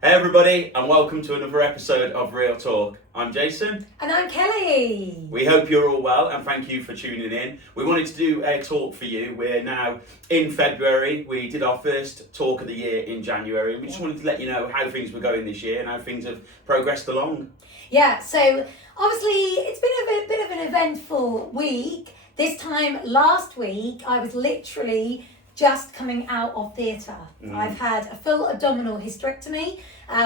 Hey everybody, and welcome to another episode of Real Talk. I'm Jason. And I'm Kelly. We hope you're all well, and thank you for tuning in. We wanted to do a talk for you. We're now in February. We did our first talk of the year in January, and we just wanted to let you know how things were going this year and how things have progressed along. Yeah, so obviously it's been a bit of an eventful week. This time last week, I was literally just coming out of theatre. I've had a full abdominal hysterectomy,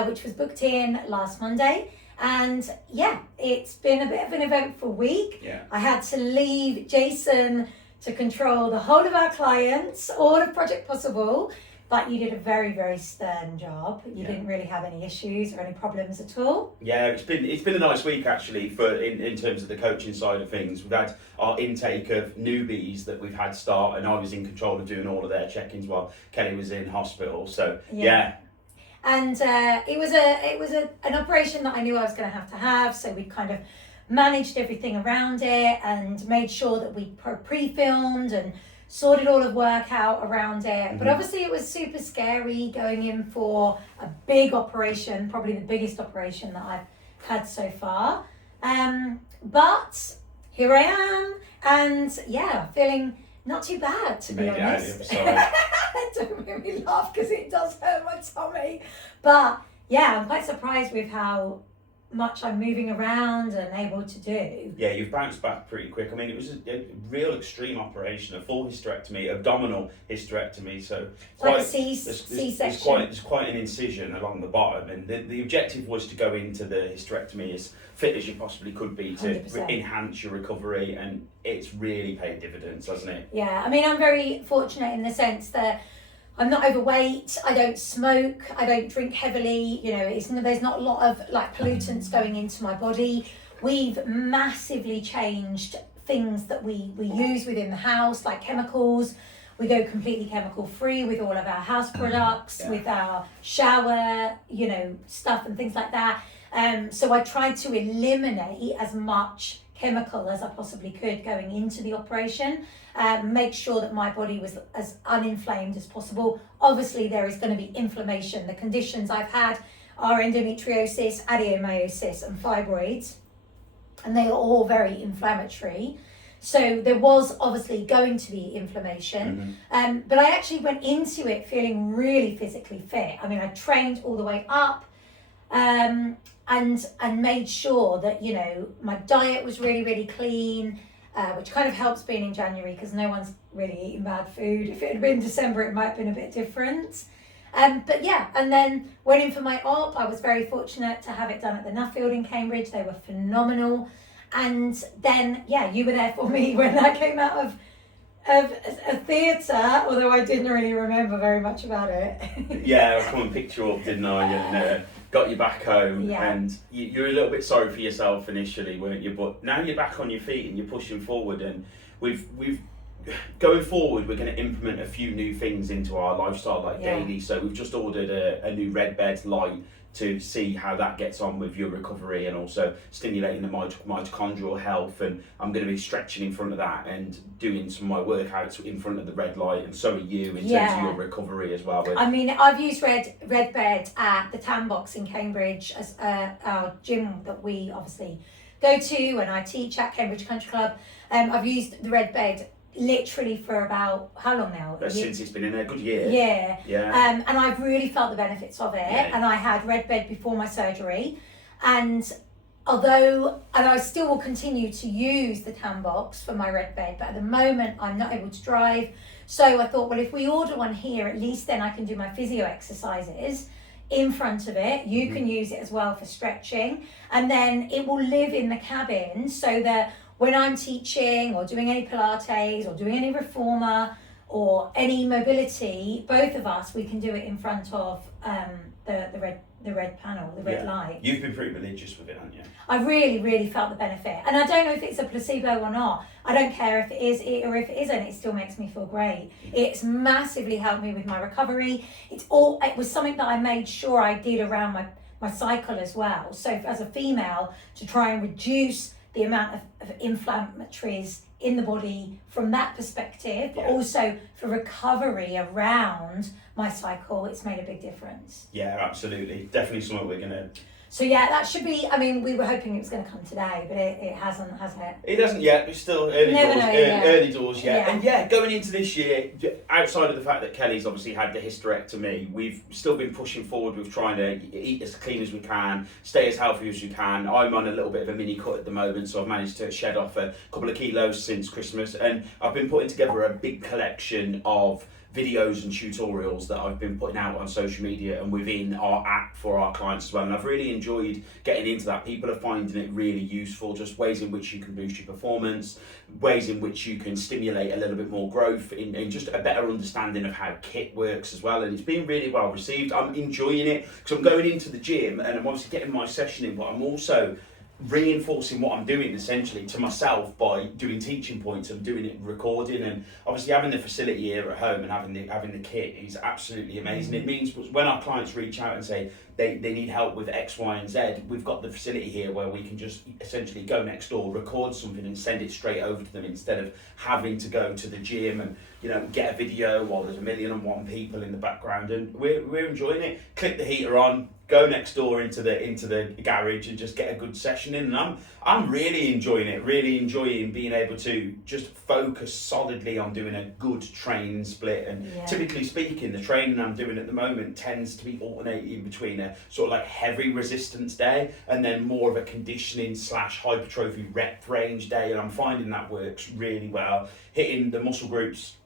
which was booked in last Monday. And yeah, it's been a bit of an eventful week. Yeah. I had to leave Jason to control the whole of our clients, all of Project Possible. But you did a very, very stern job. You didn't really have any issues or any problems at all. Yeah, it's been a nice week actually for in terms of the coaching side of things. We've had our intake of newbies that we've had start, and I was in control of doing all of their check-ins while Kelly was in hospital. So yeah. And it was an operation that I knew I was going to have. So we kind of managed everything around it and made sure that we pre-filmed and sorted all of work out around it. But obviously it was super scary going in for a big operation, probably the biggest operation that I've had so far. But here I am, and yeah, feeling not too bad, to be honest. Don't make me laugh because it does hurt my tummy. But yeah, I'm quite surprised with how much I'm moving around and able to do. Yeah, you've bounced back pretty quick. I mean, it was a real extreme operation, a full hysterectomy, abdominal hysterectomy. So it's like a C-section. There's quite an incision along the bottom, and the objective was to go into the hysterectomy as fit as you possibly could be to 100%. Enhance your recovery, and it's really paid dividends, hasn't it? Yeah, I mean, I'm very fortunate in the sense that I'm not overweight, I don't smoke, I don't drink heavily, there's not a lot of like pollutants going into my body. We've massively changed things that we use within the house, like chemicals. We go completely chemical free with all of our house products, with our shower, stuff and things like that. So I tried to eliminate as much chemical as I possibly could going into the operation, make sure that my body was as uninflamed as possible. Obviously there is going to be inflammation. The conditions I've had are endometriosis, adenomyosis and fibroids, and they are all very inflammatory. So there was obviously going to be inflammation, but I actually went into it feeling really physically fit. I mean, I trained all the way up, and made sure that my diet was really, really clean, which kind of helps being in January because no one's really eating bad food. If it had been December, it might have been a bit different. But yeah, and then went in for my op. I was very fortunate to have it done at the Nuffield in Cambridge. They were phenomenal. And then, you were there for me when I came out of a theatre, although I didn't really remember very much about it. Yeah, I come and picked you up, didn't I? And got you back home, and you were a little bit sorry for yourself initially, weren't you? But now you're back on your feet and you're pushing forward, and we've going forward, we're going to implement a few new things into our lifestyle, daily. So we've just ordered a new red bed light to see how that gets on with your recovery and also stimulating the mitochondrial health. And I'm going to be stretching in front of that and doing some of my workouts in front of the red light, and so are you in terms of your recovery as well. I mean, I've used red bed at the Tan Box in Cambridge as our gym that we obviously go to, and I teach at Cambridge Country Club. I've used the red bed literally for about how long now? Since it's been in a good year. Yeah. And I've really felt the benefits of it. And I had red bed before my surgery, and I still will continue to use the Tan Box for my red bed, but at the moment I'm not able to drive. So I thought, well, if we order one here, at least then I can do my physio exercises in front of it. You can use it as well for stretching, and then it will live in the cabin so that when I'm teaching or doing any Pilates or doing any reformer or any mobility, both of us, we can do it in front of the red panel, the red light. You've been pretty religious with it, haven't you? I really, really felt the benefit. And I don't know if it's a placebo or not. I don't care if it is or if it isn't, it still makes me feel great. It's massively helped me with my recovery. It was something that I made sure I did around my cycle as well. So as a female, to try and reduce the amount of inflammatories in the body from that perspective, but Yeah. also for recovery around my cycle, it's made a big difference. Yeah, absolutely. Definitely something we're going to... So yeah, that should be, I mean, we were hoping it was going to come today, but it hasn't, has it? It hasn't yet. It's still early Never doors. know, yeah. Early doors yet. Yeah. And yeah, going into this year, outside of the fact that Kelly's obviously had the hysterectomy, we've still been pushing forward with trying to eat as clean as we can, stay as healthy as we can. I'm on a little bit of a mini cut at the moment, so I've managed to shed off a couple of kilos since Christmas, and I've been putting together a big collection of videos and tutorials that I've been putting out on social media and within our app for our clients as well. And I've really enjoyed getting into that. People are finding it really useful, just ways in which you can boost your performance, ways in which you can stimulate a little bit more growth, in just a better understanding of how kit works as well. And it's been really well received. I'm enjoying it because I'm going into the gym and I'm obviously getting my session in, but I'm also reinforcing what I'm doing essentially to myself by doing teaching points and doing it recording. And obviously having the facility here at home and having the kit is absolutely amazing. It means when our clients reach out and say they need help with X, Y and Z, we've got the facility here where we can just essentially go next door, record something and send it straight over to them instead of having to go to the gym and get a video while there's 1,000,001 people in the background. And we're enjoying it. Click the heater on, go next door into the garage and just get a good session in. And I'm really enjoying it, really enjoying being able to just focus solidly on doing a good training split. And typically speaking, the training I'm doing at the moment tends to be alternating between a sort of like heavy resistance day and then more of a conditioning / hypertrophy rep range day. And I'm finding that works really well, hitting the muscle groups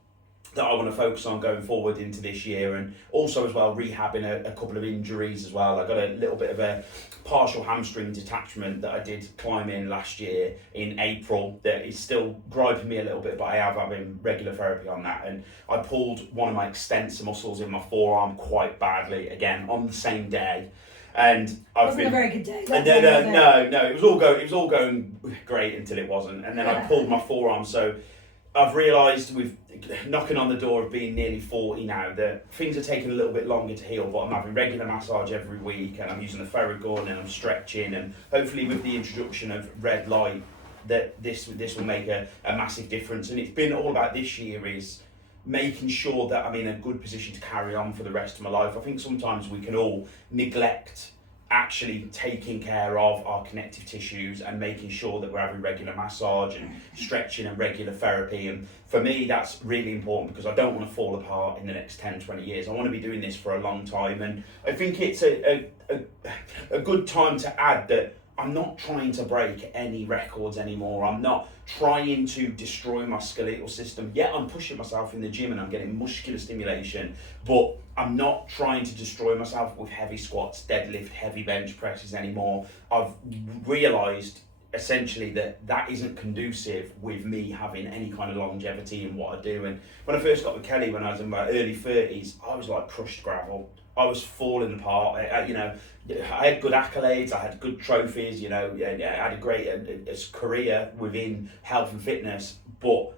that I want to focus on going forward into this year, and also as well rehabbing a couple of injuries as well. I got a little bit of a partial hamstring detachment that I did climbing last year in April that is still griping me a little bit, but I have having regular therapy on that. And I pulled one of my extensor muscles in my forearm quite badly again on the same day. And Wasn't a very good day. No, it was all going great until it wasn't, and then I pulled my forearm. So I've realised with knocking on the door of being nearly 40 now that things are taking a little bit longer to heal, but I'm having regular massage every week and I'm using the Theragun and I'm stretching, and hopefully with the introduction of red light that this will make a massive difference. And it's been all about this year is making sure that I'm in a good position to carry on for the rest of my life. I think sometimes we can all neglect actually taking care of our connective tissues and making sure that we're having regular massage and stretching and regular therapy. And for me, that's really important because I don't want to fall apart in the next 10, 20 years. I want to be doing this for a long time. And I think it's a good time to add that I'm not trying to break any records anymore. I'm not trying to destroy my skeletal system. Yeah, I'm pushing myself in the gym and I'm getting muscular stimulation, but I'm not trying to destroy myself with heavy squats, deadlift, heavy bench presses anymore. I've realised essentially that isn't conducive with me having any kind of longevity in what I do. And when I first got with Kelly, when I was in my early 30s, I was like crushed gravel. I was falling apart. I had good accolades, I had good trophies, I had a great career within health and fitness, but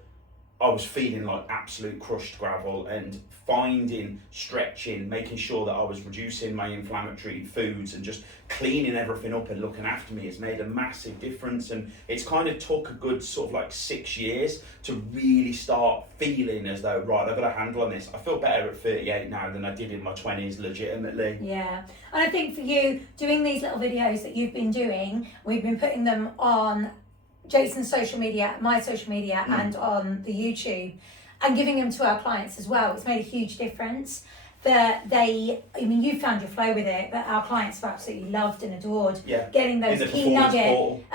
I was feeling like absolute crushed gravel. And finding stretching, making sure that I was reducing my inflammatory foods and just cleaning everything up and looking after me has made a massive difference. And it's kind of took a good sort of like 6 years to really start feeling as though, right, I've got a handle on this. I feel better at 38 now than I did in my 20s, legitimately. Yeah, and I think for you, doing these little videos that you've been doing, we've been putting them on Jason's social media, my social media, and on the YouTube, and giving them to our clients as well. It's made a huge difference. You found your flow with it, that our clients have absolutely loved and adored. Yeah. Getting those key nugget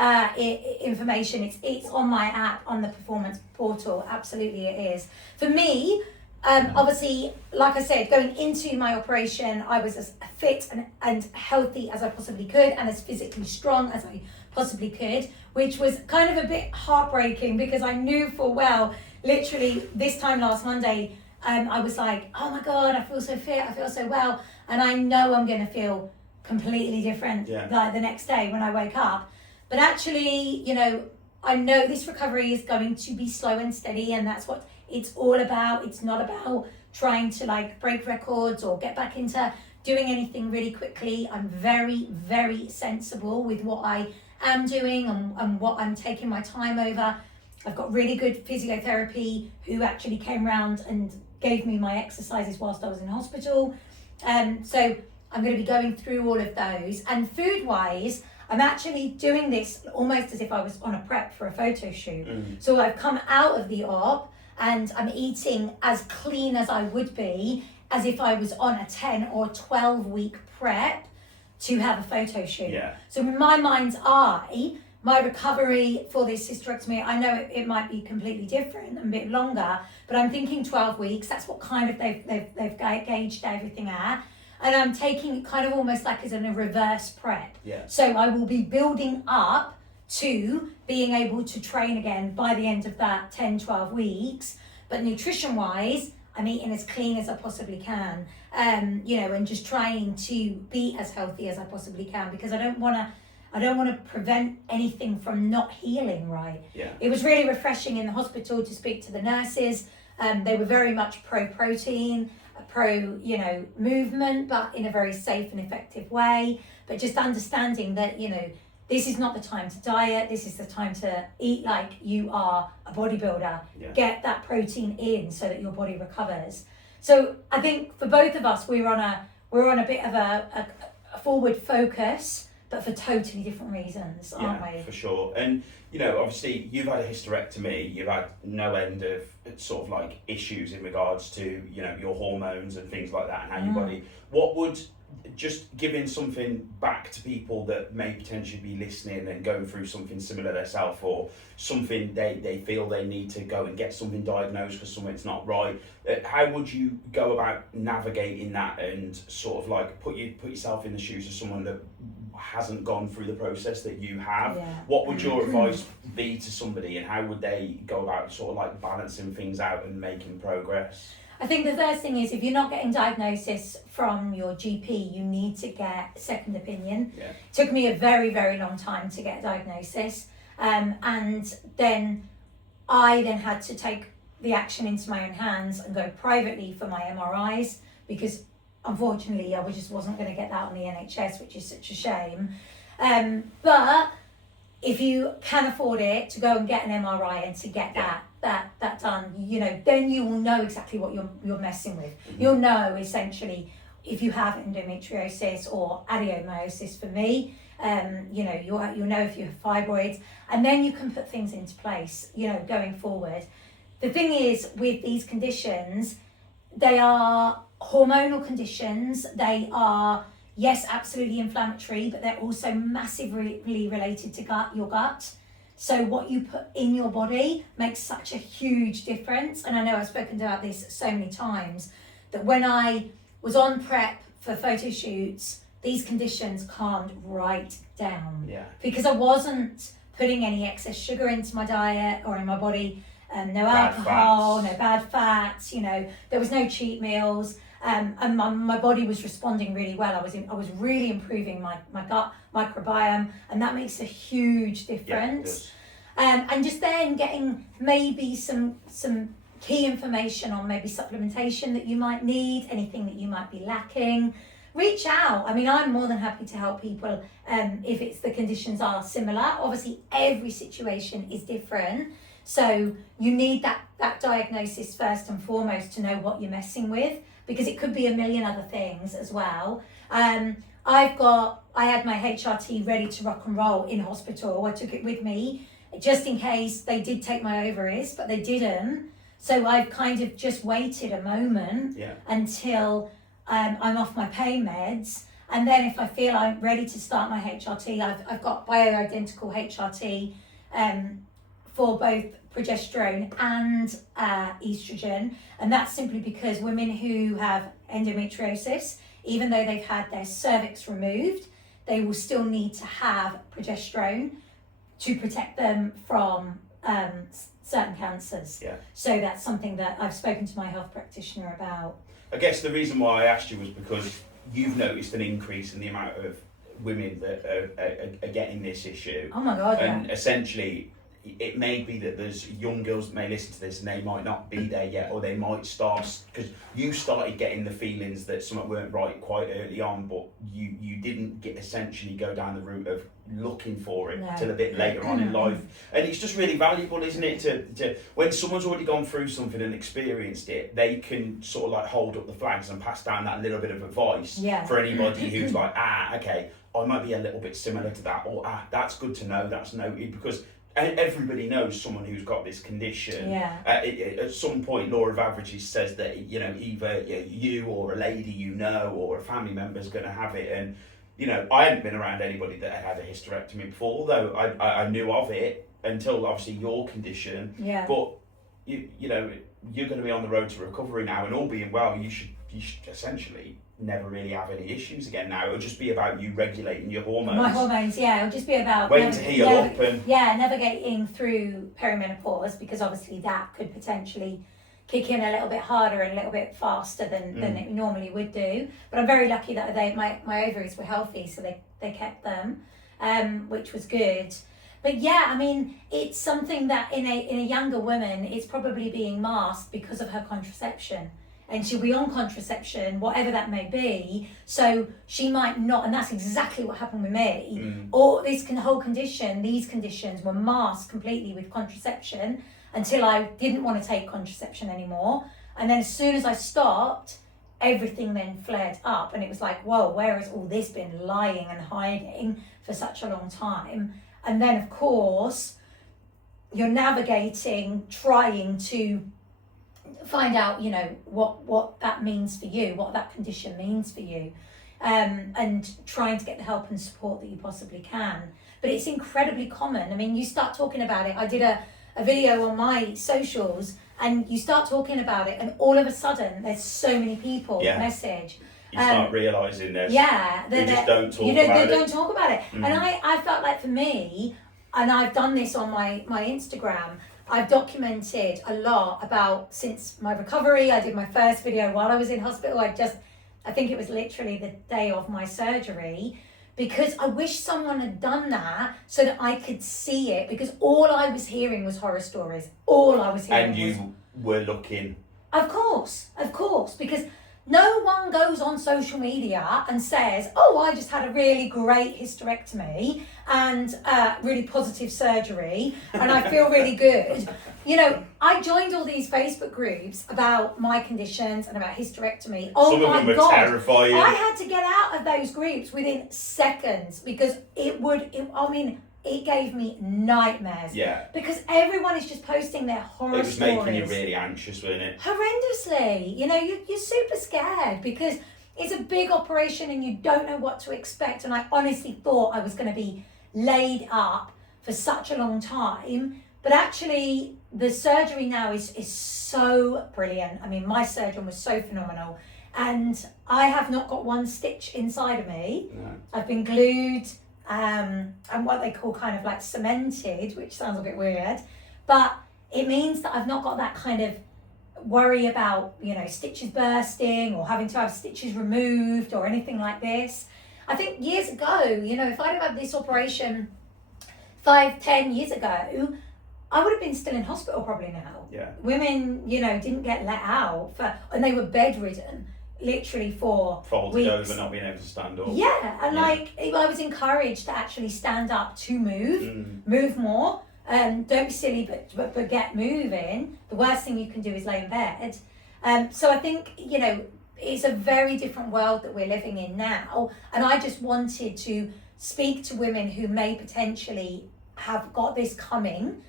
information. It's on my app, on the performance portal. Absolutely it is. For me, obviously, like I said, going into my operation, I was as fit and healthy as I possibly could and as physically strong as I possibly could, which was kind of a bit heartbreaking because I knew full well, literally this time last Monday, I was like, oh my God, I feel so fit, I feel so well, and I know I'm going to feel completely different like the next day when I wake up. But actually, I know this recovery is going to be slow and steady, and that's what it's all about. It's not about trying to break records or get back into doing anything really quickly. I'm very, very sensible with what I am doing and what I'm taking my time over. I've got really good physiotherapy who actually came round and gave me my exercises whilst I was in hospital. So I'm going to be going through all of those. And food-wise, I'm actually doing this almost as if I was on a prep for a photo shoot. So I've come out of the op and I'm eating as clean as I would be, as if I was on a 10 or 12 week prep to have a photo shoot. Yeah. So in my mind's eye, my recovery for this hysterectomy, I know it might be completely different and a bit longer, but I'm thinking 12 weeks. That's what kind of they've gauged everything at. And I'm taking it kind of almost like as in a reverse prep. Yeah. So I will be building up to being able to train again by the end of that 10, 12 weeks. But nutrition wise, I'm eating as clean as I possibly can, and just trying to be as healthy as I possibly can, because I don't want to prevent anything from not healing right. Yeah. It was really refreshing in the hospital to speak to the nurses. They were very much pro-protein, pro-movement, but in a very safe and effective way. But just understanding that, this is not the time to diet. This is the time to eat like you are a bodybuilder. Yeah. Get that protein in so that your body recovers. So I think for both of us, we're on a bit of a forward focus, but for totally different reasons, aren't we? Yeah, for sure. And obviously you've had a hysterectomy. You've had no end of sort of like issues in regards to your hormones and things like that, and how your body. What would just giving something back to people that may potentially be listening and going through something similar themselves, or something they feel they need to go and get something diagnosed because something's not right, how would you go about navigating that and sort of like put yourself in the shoes of someone that hasn't gone through the process that you have? Yeah. What would your advice be to somebody, and how would they go about sort of like balancing things out and making progress? I think the first thing is, if you're not getting diagnosis from your GP, you need to get second opinion. Yeah. It took me a very, very long time to get a diagnosis. And then I had to take the action into my own hands and go privately for my MRIs, because unfortunately I just wasn't going to get that on the NHS, which is such a shame. But if you can afford it, to go and get an MRI and to get that done, then you will know exactly what you're messing with. Mm-hmm. You'll know essentially if you have endometriosis or adenomyosis for me. You'll know if you have fibroids, and then you can put things into place, going forward. The thing is, with these conditions, they are hormonal conditions. They are, yes, absolutely inflammatory, but they're also massively related to your gut. So what you put in your body makes such a huge difference. And I know I've spoken about this so many times, that when I was on prep for photo shoots, these conditions calmed right down. Yeah. Because I wasn't putting any excess sugar into my diet or in my body, no alcohol, no bad fats, there was no cheat meals. And my body was responding really well. I was really improving my gut microbiome, and that makes a huge difference. Yeah, and just then getting maybe some key information on maybe supplementation that you might need, anything that you might be lacking. Reach out. I mean, I'm more than happy to help people if it's the conditions are similar. Obviously, every situation is different. So you need that diagnosis first and foremost to know what you're messing with, because it could be a million other things as well. I had my HRT ready to rock and roll in hospital. I took it with me just in case they did take my ovaries, but they didn't. So I've kind of just waited a moment until I'm off my pain meds. And then if I feel I'm ready to start my HRT, I've got bioidentical HRT for both progesterone and estrogen. And that's simply because women who have endometriosis, even though they've had their cervix removed, they will still need to have progesterone to protect them from certain cancers. Yeah. So that's something that I've spoken to my health practitioner about. I guess the reason why I asked you was because you've noticed an increase in the amount of women that are getting this issue. Oh my God, and essentially, it may be that there's young girls that may listen to this and they might not be there yet, or they might start, because you started getting the feelings that something weren't right quite early on, but you didn't essentially go down the route of looking for it till a bit later on in life. And it's just really valuable, isn't it, to when someone's already gone through something and experienced it, they can sort of like hold up the flags and pass down that little bit of advice for anybody who's like, okay, I might be a little bit similar to that, or that's good to know, that's noted, because everybody knows someone who's got this condition. At some point, law of averages says that, you know, either you or a lady you know or a family member is going to have it. And you know, I hadn't been around anybody that had a hysterectomy before, although I knew of it until obviously your condition. But you know, you're going to be on the road to recovery now, and all being well, you should essentially never really have any issues again now. It'll just be about you regulating your hormones. My hormones, it'll just be about waiting to heal up and navigating through perimenopause, because obviously that could potentially kick in a little bit harder and a little bit faster than it normally would do. But I'm very lucky that my ovaries were healthy, so they kept them, which was good. But yeah, I mean, it's something that in a younger woman, it's probably being masked because of her contraception. And she'll be on contraception, whatever that may be. So she might not, and that's exactly what happened with me. Or these conditions were masked completely with contraception until I didn't want to take contraception anymore. And then as soon as I stopped, everything then flared up. And it was like, whoa, where has all this been lying and hiding for such a long time? And then, of course, you're navigating, trying to find out, you know, what that means for you, what that condition means for you, and trying to get the help and support that you possibly can. But it's incredibly common. I mean, you start talking about it. I did a video on my socials, and you start talking about it, and all of a sudden there's so many people message. You start realising they just don't talk about it. They don't talk about it. And I felt like, for me, and I've done this on my Instagram, I've documented a lot about, since my recovery. I did my first video while I was in hospital. I think it was literally the day of my surgery, because I wish someone had done that so that I could see it, because all I was hearing was horror stories. All I was hearing was... And you were looking. Of course, because no one goes on social media and says, oh, I just had a really great hysterectomy and really positive surgery and I feel really good. You know, I joined all these Facebook groups about my conditions and about hysterectomy. Oh, some of them were terrifying. I had to get out of those groups within seconds, because it gave me nightmares. Yeah. Because everyone is just posting their horror stories. It was making you really anxious, wasn't it? Horrendously. You know, you're super scared because it's a big operation and you don't know what to expect. And I honestly thought I was going to be laid up for such a long time. But actually, the surgery now is so brilliant. I mean, my surgeon was so phenomenal. And I have not got one stitch inside of me. No. I've been glued. And what they call kind of like cemented, which sounds a bit weird, but it means that I've not got that kind of worry about, you know, stitches bursting or having to have stitches removed or anything like this. I think years ago, you know, if I'd have had this operation 5-10 years ago, I would have been still in hospital probably now. Yeah. Women, you know, didn't get let out and they were bedridden literally for folded weeks. Over, not being able to stand up. Yeah, and like I was encouraged to actually stand up, to move more. Don't be silly, but get moving. The worst thing you can do is lay in bed. So I think, you know, it's a very different world that we're living in now, and I just wanted to speak to women who may potentially have got this coming,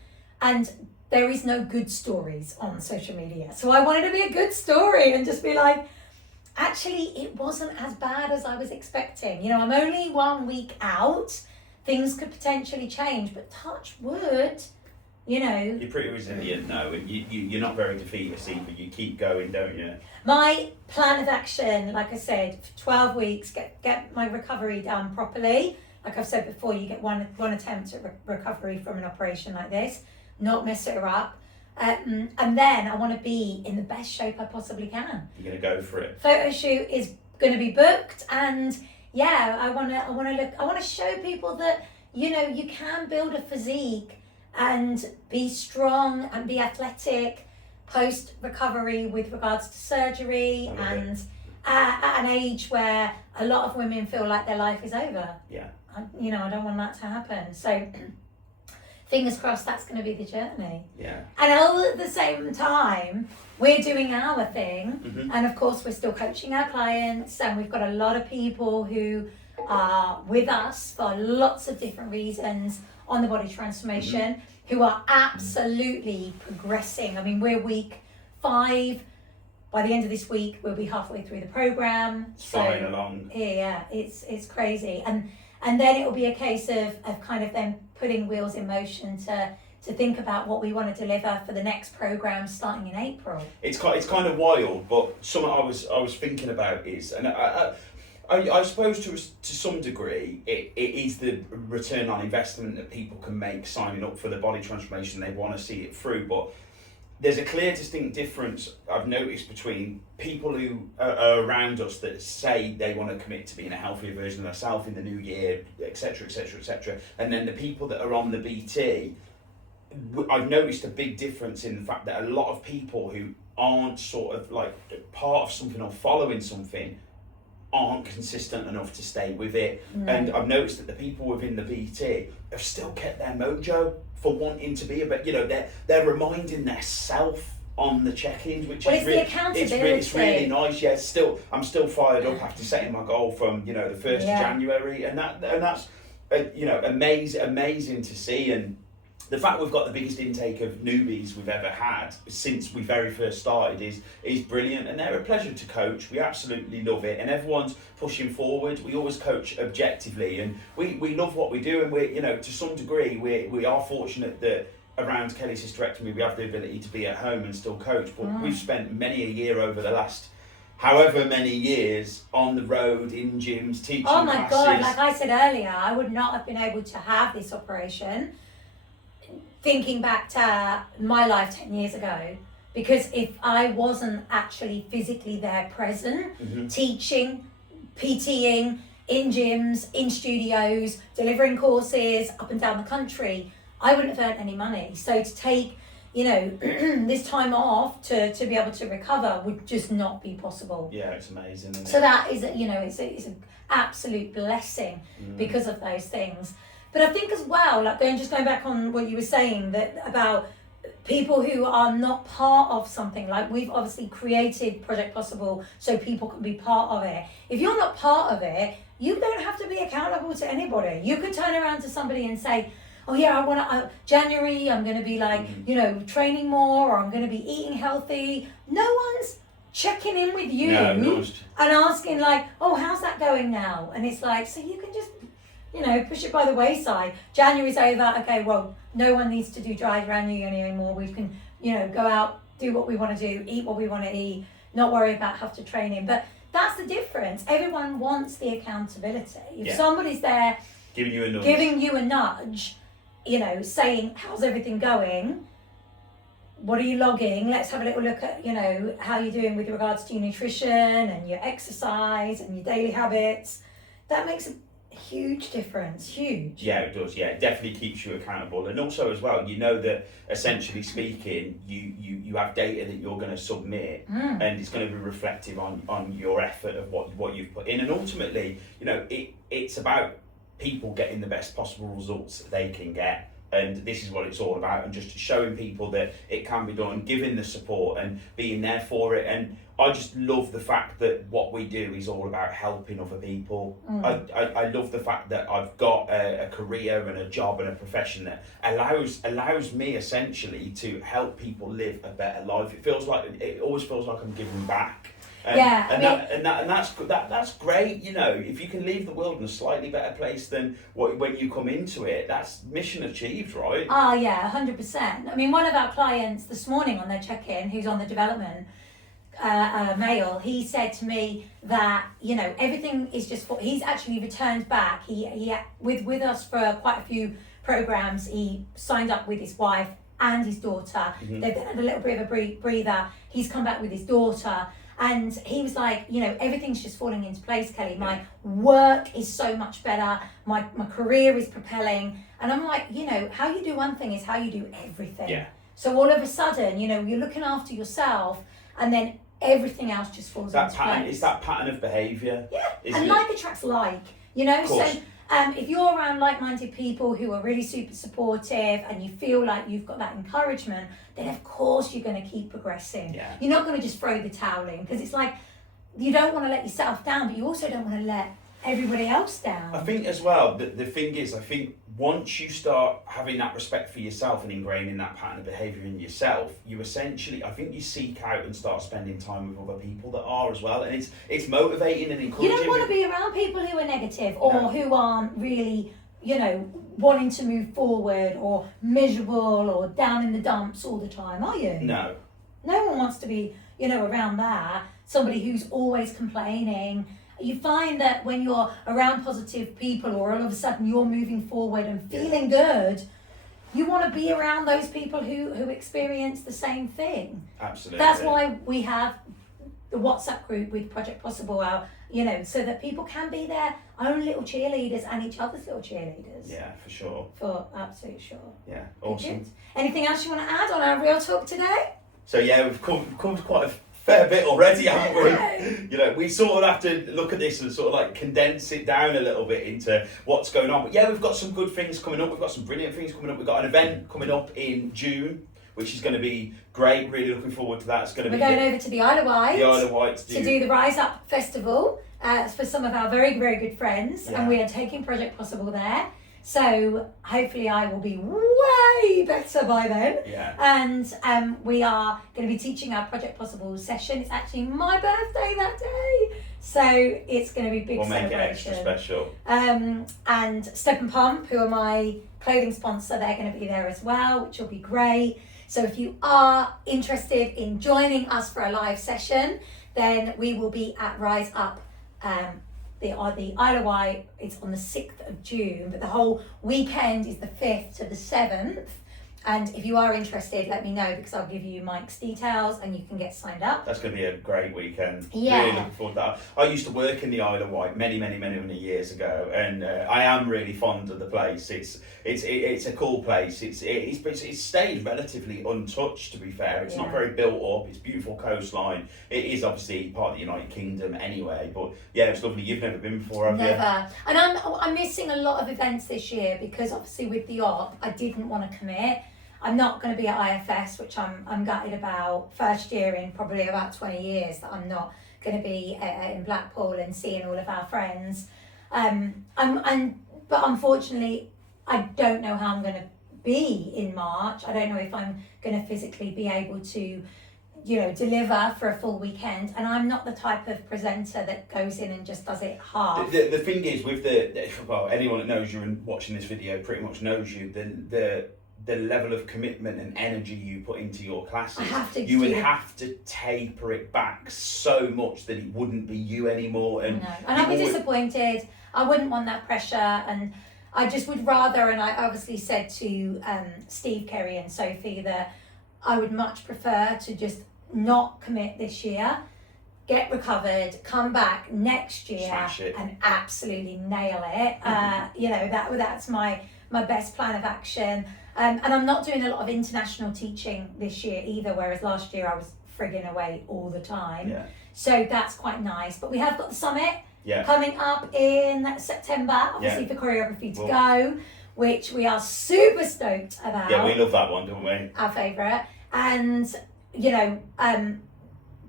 and there is no good stories on social media. So I wanted to be a good story and just be like, actually, it wasn't as bad as I was expecting. You know, I'm only 1 week out. Things could potentially change, but touch wood, you know. You're pretty resilient though, and you're not very defeatist either. You keep going, don't you? My plan of action, like I said, for 12 weeks, get my recovery done properly. Like I've said before, you get one attempt at recovery from an operation like this, not mess it up. And then I want to be in the best shape I possibly can. You're going to go for it. Photo shoot is going to be booked, and yeah, I want to show people that, you know, you can build a physique and be strong and be athletic post recovery with regards to surgery, and at an age where a lot of women feel like their life is over. Yeah. I don't want that to happen. So fingers crossed that's going to be the journey. Yeah. And all at the same time, we're doing our thing. Mm-hmm. And of course, we're still coaching our clients. And we've got a lot of people who are with us for lots of different reasons on the body transformation, who are absolutely progressing. I mean, we're week 5. By the end of this week, we'll be halfway through the program. Flying along. Yeah, it's crazy. And then it will be a case of kind of then putting wheels in motion to think about what we want to deliver for the next program starting in April. It's kind of wild, but something I was thinking about is, and I suppose to some degree it is the return on investment that people can make signing up for the body transformation. They want to see it through, but there's a clear, distinct difference I've noticed between people who are around us that say they want to commit to being a healthier version of themselves in the new year, etc., etc., etc., and then the people that are on the BT. I've noticed a big difference in the fact that a lot of people who aren't sort of like part of something or following something aren't consistent enough to stay with it. And I've noticed that the people within the BT have still kept their mojo for wanting to be a bit, they're reminding their self on the check-ins, which is really, it's really nice. Yeah, I'm still fired up after setting my goal from the 1st of January, and that's amazing to see. And the fact we've got the biggest intake of newbies we've ever had since we very first started is brilliant, and they're a pleasure to coach. We absolutely love it, and everyone's pushing forward. We always coach objectively, and we love what we do, and we to some degree we are fortunate that around Kelly's hysterectomy we have the ability to be at home and still coach, but we've spent many a year over the last however many years on the road, in gyms, teaching classes. Oh my God, like I said earlier, I would not have been able to have this operation thinking back to my life 10 years ago, because if I wasn't actually physically there present, teaching, PTing, in gyms, in studios, delivering courses up and down the country, I wouldn't have earned any money. So to take, this time off to be able to recover would just not be possible. Yeah, it's amazing. Isn't so it? That is, it's an absolute blessing because of those things. But I think as well, like going back on what you were saying, that about people who are not part of something, like we've obviously created Project Possible so people can be part of it. If you're not part of it, you don't have to be accountable to anybody. You could turn around to somebody and say, oh yeah, I want to, January, I'm going to be like, training more, or I'm going to be eating healthy. No one's checking in with you and asking like, oh, how's that going now? And it's like, so you can just push it by the wayside. January's over. Okay, well, no one needs to do dry January anymore. We can, go out, do what we want to do, eat what we want to eat, not worry about have to training. But that's the difference. Everyone wants the accountability. If somebody's there giving you a nudge, saying, how's everything going? What are you logging? Let's have a little look at, how you're doing with regards to your nutrition and your exercise and your daily habits. That makes a huge difference. Huge. Yeah, it does. Yeah, it definitely keeps you accountable, and also as well, that essentially speaking, you have data that you're going to submit, and it's going to be reflective on your effort of what you've put in, and ultimately, it's about people getting the best possible results that they can get. And this is what it's all about, and just showing people that it can be done, giving the support and being there for it. And I just love the fact that what we do is all about helping other people. I love the fact that I've got a career and a job and a profession that allows me essentially to help people live a better life. It always feels like I'm giving back. That's great. If you can leave the world in a slightly better place than when you come into it, that's mission achieved, right? Oh yeah, 100%. I mean, one of our clients this morning on their check-in, who's on the development male, he said to me that everything is just he's actually returned back. He with us for quite a few programs. He signed up with his wife and his daughter. They've had a little bit of a breather. He's come back with his daughter. And he was like, you know, everything's just falling into place, Kelly. My work is so much better. My career is propelling. And I'm like, you know, how you do one thing is how you do everything. Yeah. So all of a sudden, you know, you're looking after yourself, and then everything else just falls into place. It's that pattern of behaviour. Yeah, and like attracts like, you know. So if you're around like-minded people who are really super supportive and you feel like you've got that encouragement, then of course you're going to keep progressing. Yeah. You're not going to just throw the towel in, because it's like you don't want to let yourself down, but you also don't want to let everybody else down. I think as well, the thing is, I think once you start having that respect for yourself and ingraining that pattern of behaviour in yourself, you essentially, I think you seek out and start spending time with other people that are as well, and it's motivating and encouraging. You don't want to be around people who are negative or who aren't really, you know, wanting to move forward or miserable or down in the dumps all the time, are you? No. No one wants to be, you know, around that. Somebody who's always complaining. You find that when you're around positive people, or all of a sudden you're moving forward and feeling good, you want to be around those people who experience the same thing. Absolutely. That's why we have the WhatsApp group with Project Possible out, you know, so that people can be their own little cheerleaders and each other's little cheerleaders. Yeah, for sure. For absolute sure. Yeah, awesome. Good. Anything else you want to add on our Real Talk today? So yeah, we've come quite a fair bit already, haven't we? You know, we sort of have to look at this and sort of like condense it down a little bit into what's going on. But yeah, we've got some good things coming up. We've got some brilliant things coming up. We've got an event coming up in June, which is going to be great. Really looking forward to that. It's going to We're going over to the Isle of Wight. The Isle of Wight to do the Rise Up Festival for some of our very, very good friends. Yeah. And we are taking Project Possible there. So hopefully I will be way better by then. Yeah. And we are going to be teaching our Project Possible session. It's actually my birthday that day. So it's going to be a big celebration. We'll make it extra special. And Step and Pump, who are my clothing sponsor, they're going to be there as well, which will be great. So if you are interested in joining us for a live session, then we will be at Rise Up. The Isle of Wight, it's on the 6th of June, but the whole weekend is the 5th to the 7th. And if you are interested, let me know, because I'll give you Mike's details and you can get signed up. That's going to be a great weekend. Yeah. Really looking forward to that. I used to work in the Isle of Wight many years ago, and I am really fond of the place. It's a cool place. It's stayed relatively untouched, to be fair. It's not very built up. It's beautiful coastline. It is obviously part of the United Kingdom anyway, but yeah, it's lovely. You've never been before, have you? Never. And I'm missing a lot of events this year, because obviously with the op, I didn't want to commit. I'm not going to be at IFS, which I'm gutted about. First year in probably about 20 years that I'm not going to be in Blackpool and seeing all of our friends. But unfortunately, I don't know how I'm going to be in March. I don't know if I'm going to physically be able to, you know, deliver for a full weekend. And I'm not the type of presenter that goes in and just does it half. The thing is, with well, anyone that knows you and watching this video pretty much knows you, the level of commitment and energy you put into your classes, you would have to taper it back so much that it wouldn't be you anymore. And I'd be disappointed. I wouldn't want that pressure, and I just would rather, and I obviously said to Steve, Kerry and Sophie that I would much prefer to just not commit this year, get recovered, come back next year and absolutely nail it. You know, that's my best plan of action. And I'm not doing a lot of international teaching this year either, whereas last year I was frigging away all the time. Yeah. So that's quite nice. But we have got the summit coming up in September, obviously for choreography to go, which we are super stoked about. Yeah, we love that one, don't we? Our favourite. And, you know,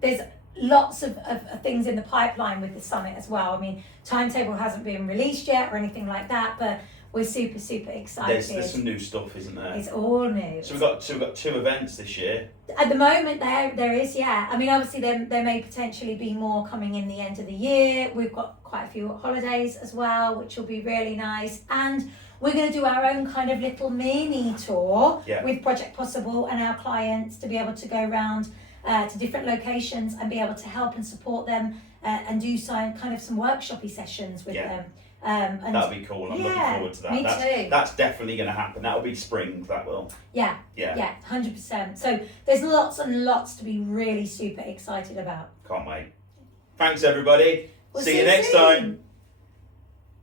there's lots of things in the pipeline with the summit as well. I mean, timetable hasn't been released yet or anything like that, but we're super, super excited. There's some new stuff, isn't there? It's all new. So we've got two events this year. At the moment, there is, yeah. I mean, obviously, there may potentially be more coming in the end of the year. We've got quite a few holidays as well, which will be really nice. And we're going to do our own kind of little mini tour with Project Possible and our clients to be able to go around to different locations and be able to help and support them and do some workshopy sessions with them. And that'd be cool. I'm looking forward to that. Me too. That's definitely going to happen. That'll be spring. That will. Yeah, 100%. So there's lots and lots to be really super excited about. Can't wait. Thanks, everybody. We'll see you next soon. time.